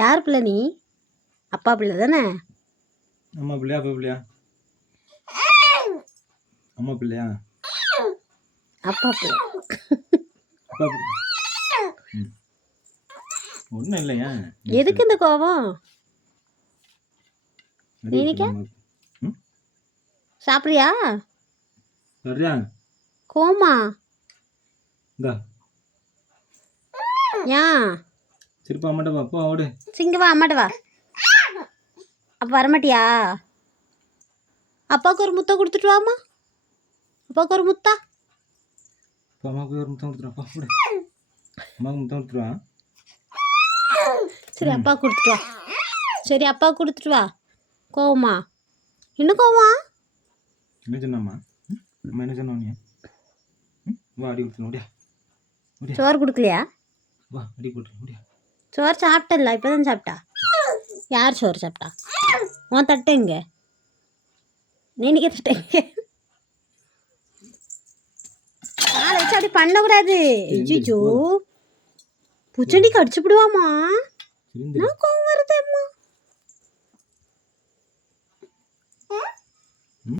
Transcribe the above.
யார் பிள்ளை நீ? அப்பா பிள்ளை தானே? அம்மா பிள்ளையா அப்பா பிள்ளையா? அம்மா பிள்ளையா அப்பா பிள்ளை. அப்பா பிள்ளை. ஒன்றும் இல்லையா? எதுக்கு இந்த கோவம்? அடி நீனிக்கா ம் சாப்பிட்றியா? சரியா கோமா இந்தா ஏன் திருப்ப அம்மாட்ட வா போ ஓடு. சிங்க வா, அம்மாட்ட வா. அப்போ வரமாட்டியா? அப்பாவுக்கு ஒரு முத்தம் கொடுத்துட்டு வாமா. அப்பாவுக்கு ஒரு முத்தா. இப்போ அம்மாவுக்கு ஒரு முத்தம் கொடுத்துருவா போ ஓடு. அம்மாவுக்கு முத்தம் கொடுத்துருவா. சரி அப்பா கொடுத்துட்டு வா. சரி அப்பா கொடுத்துட்டு வா. கோவமா? இன்னும் கோவமா? என்ன சொன்னாம்மா? அம்மா என்ன சொன்னா நீ? வா அடி கொடுத்துருவோம் ஓடியா. சோறு கொடுக்கலையா? வா அடி போட்டு ஓடியா. சோறு சாப்பிட்டல, இப்போ தான் சாப்பிட்டா. யார் சோறு சாப்பிட்டா? உன் தட்டைங்க நீனிக்க தட்டைங்க. நாளை வச்சு அப்படி பண்ணக்கூடாது. ஐயோ பூச்செடி கடிச்சு விடுவாமா. நான் கோவம் வருதேம்மா.